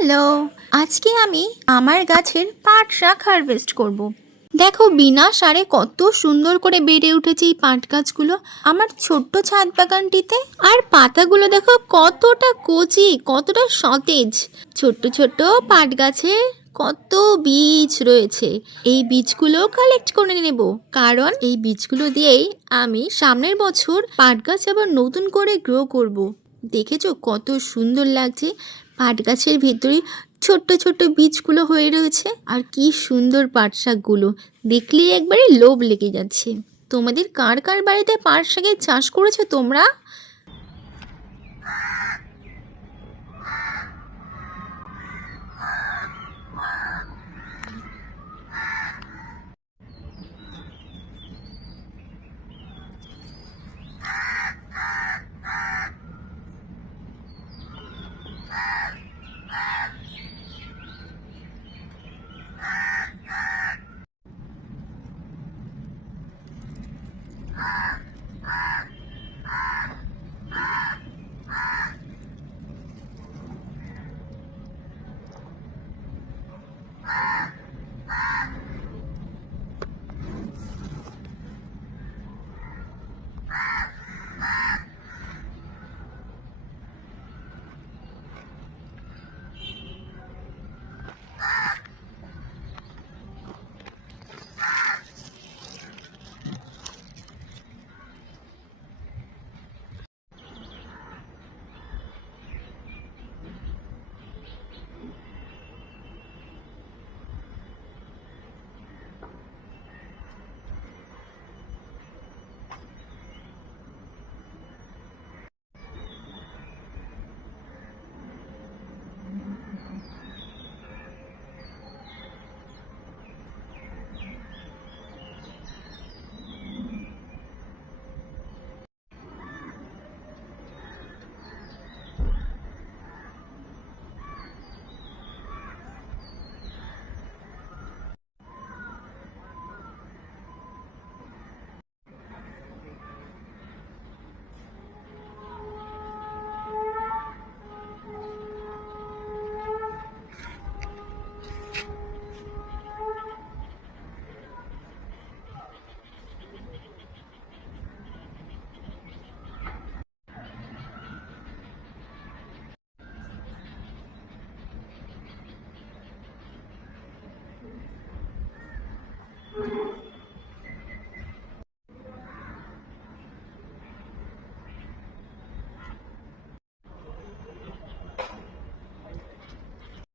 হ্যালো, আজকে আমি আমার গাছের পাট শাক হারভেস্ট করব। দেখো বিনা সারে কত সুন্দর করে বেড়ে উঠেছে এই পাট গাছগুলো আমার ছোট্ট ছাদ বাগানটিতে। আর পাতাগুলো দেখো কতটা কচি, কতটা সতেজ। ছোট্ট ছোট্ট পাট গাছে কত বীজ রয়েছে। এই বীজগুলো কালেক্ট করে নেব, কারণ এই বীজগুলো দিয়েই আমি সামনের বছর পাট গাছ আবার নতুন করে গ্রো করব। দেখেছো কত সুন্দর লাগছে, পাট গাছের ভেতরে ছোট্ট ছোট্ট বীজগুলো হয়ে রয়েছে। আর কি সুন্দর পাট শাকগুলো, দেখলেই একবারে লোভ লেগে যাচ্ছে। তোমাদের কার কার বাড়িতে পাট শাকের চাষ করেছো তোমরা?